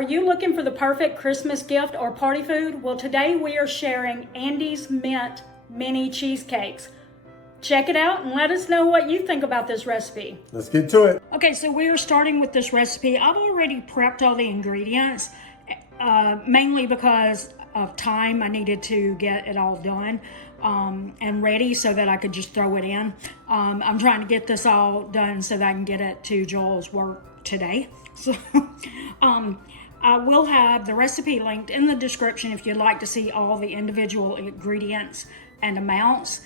Are you looking for the perfect Christmas gift or party food? Well, today we are sharing Andy's Mint Mini Cheesecakes. Check it out and let us know what you think about this recipe. Let's get to it. Okay, so we are starting with this recipe. I've already prepped all the ingredients, mainly because of time. I needed to get it all done and ready so that I could just throw it in. I'm trying to get this all done so that I can get it to Joel's work today. So I will have the recipe linked in the description if you'd like to see all the individual ingredients and amounts.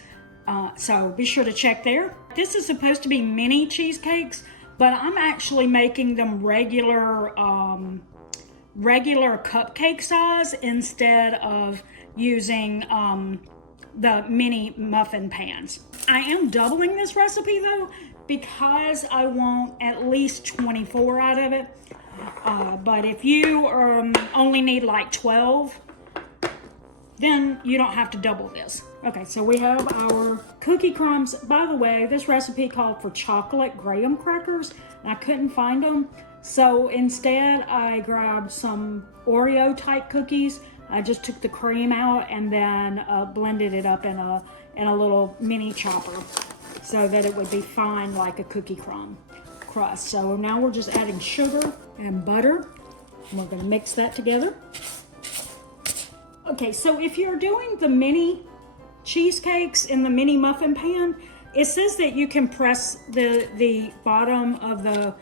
So be sure to check there. This is supposed to be mini cheesecakes, but I'm actually making them regular cupcake size instead of using the mini muffin pans. I am doubling this recipe though because I want at least 24 out of it. But if you only need like 12, then you don't have to double this. Okay, so we have our cookie crumbs. By the way, this recipe called for chocolate graham crackers, and I couldn't find them. So instead, I grabbed some Oreo type cookies. I just took the cream out and then blended it up in a little mini chopper so that it would be fine like a cookie crumb crust. So now we're just adding sugar and butter, and we're gonna mix that together. Okay, so if you're doing the mini cheesecakes in the mini muffin pan, it says that you can press the bottom of the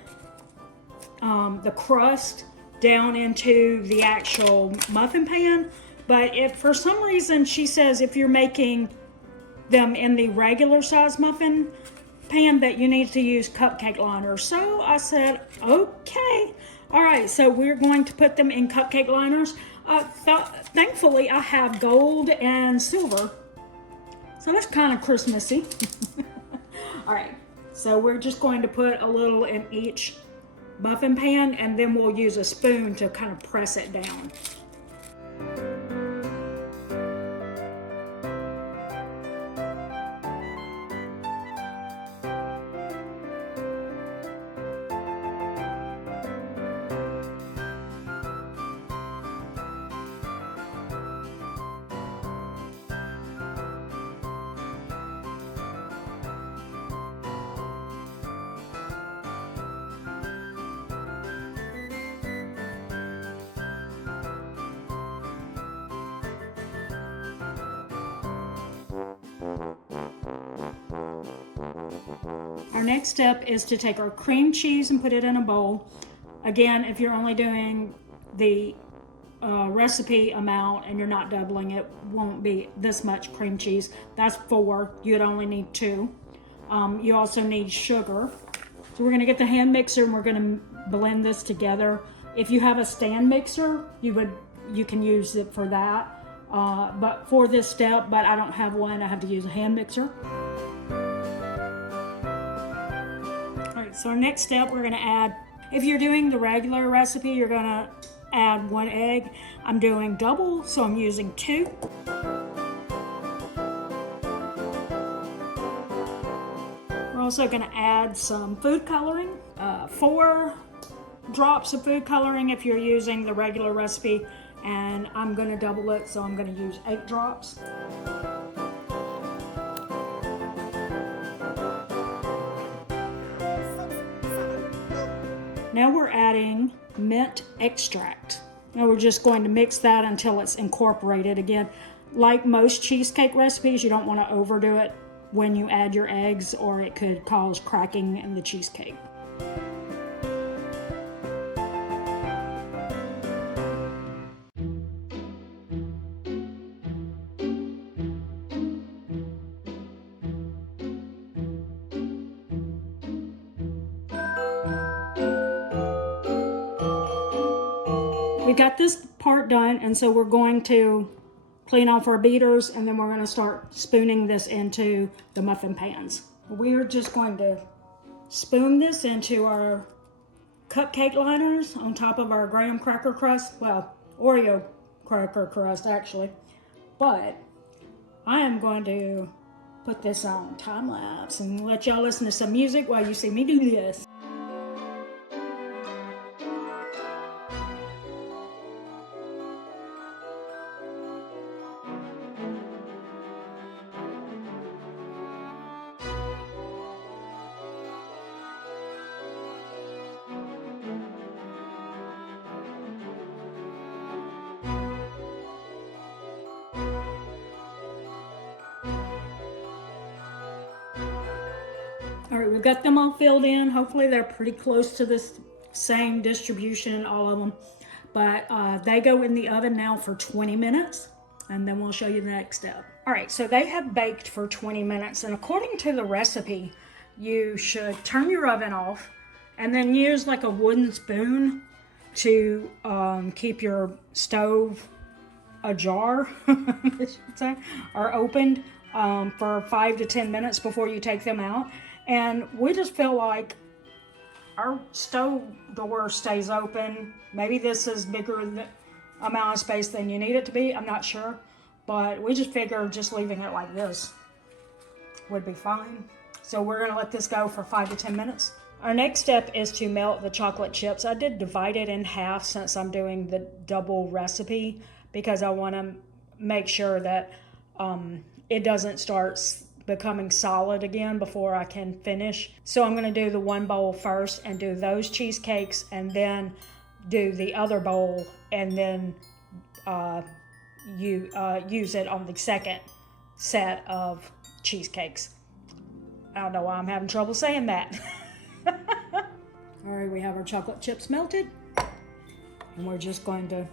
crust down into the actual muffin pan. But if for some reason she says if you're making them in the regular size muffin pan that you need to use cupcake liners. So I said, okay. All right, so we're going to put them in cupcake liners. Thankfully, I have gold and silver, so that's kind of Christmassy. All right, so we're just going to put a little in each muffin pan, and then we'll use a spoon to kind of press it down. Our next step is to take our cream cheese and put it in a bowl. Again, if you're only doing the recipe amount and you're not doubling it, won't be this much cream cheese. That's 4. You'd only need 2. You also need sugar. So we're going to get the hand mixer and we're going to blend this together. If you have a stand mixer, you can use it for that. But for this step, but I don't have one, I have to use a hand mixer. So our next step, we're gonna add, if you're doing the regular recipe, you're gonna add 1 egg. I'm doing double, so I'm using 2. We're also gonna add some food coloring, 4 drops of food coloring if you're using the regular recipe, and I'm gonna double it, so I'm gonna use 8 drops. Now we're adding mint extract. Now we're just going to mix that until it's incorporated. Again, like most cheesecake recipes, you don't want to overdo it when you add your eggs or it could cause cracking in the cheesecake. We got this part done, and so we're going to clean off our beaters, and then we're going to start spooning this into the muffin pans. We're just going to spoon this into our cupcake liners on top of our graham cracker crust. Well, Oreo cracker crust, actually. But I am going to put this on time lapse and let y'all listen to some music while you see me do this. right, we've got them all filled in. Hopefully they're pretty close to this same distribution, all of them. But they go in the oven now for 20 minutes, and then we'll show you the next step. All right, so they have baked for 20 minutes, and according to the recipe, you should turn your oven off and then use like a wooden spoon to keep your stove ajar, I should say, or opened for 5 to 10 minutes before you take them out. And we just feel like our stove door stays open. Maybe this is bigger amount of space than you need it to be. I'm not sure. But we just figured just leaving it like this would be fine. So we're going to let this go for 5 to 10 minutes. Our next step is to melt the chocolate chips. I did divide it in half since I'm doing the double recipe because I want to make sure that it doesn't start becoming solid again before I can finish. So I'm going to do the one bowl first and do those cheesecakes, and then do the other bowl, and then use it on the second set of cheesecakes. I don't know why I'm having trouble saying that. All right, we have our chocolate chips melted, and we're just going to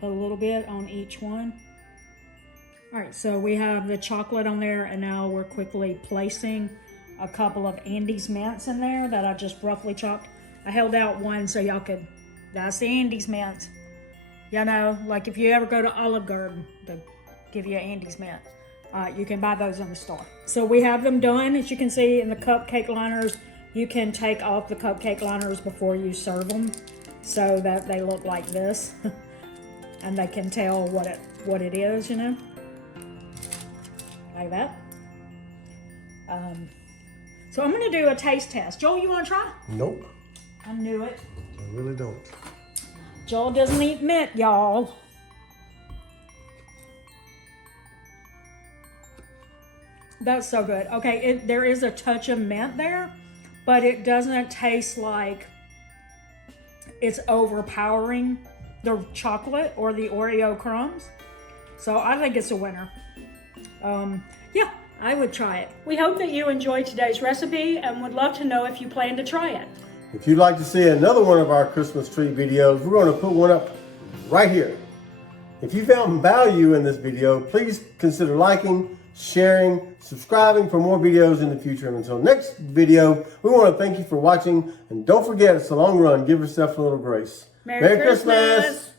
put a little bit on each one. All right, so we have the chocolate on there, and now we're quickly placing a couple of Andes mints in there that I just roughly chopped. I held out one so y'all could, that's the Andes mint. You know, like if you ever go to Olive Garden, they give you an Andes mint. You can buy those in the store. So we have them done, as you can see in the cupcake liners. You can take off the cupcake liners before you serve them so that they look like this. And they can tell what it is, you know, like that. So I'm gonna do a taste test. Joel, you wanna try? Nope. I knew it. I really don't. Joel doesn't eat mint, y'all. That's so good. Okay, there is a touch of mint there, but it doesn't taste like it's overpowering the chocolate or the Oreo crumbs. So I think it's a winner. Yeah, I would try it. We hope that you enjoyed today's recipe and would love to know if you plan to try it. If you'd like to see another one of our Christmas tree videos, we're going to put one up right here. If you found value in this video, please consider liking, sharing, subscribing for more videos in the future. And until next video, we want to thank you for watching. And don't forget, it's a long run. Give yourself a little grace. Merry Christmas.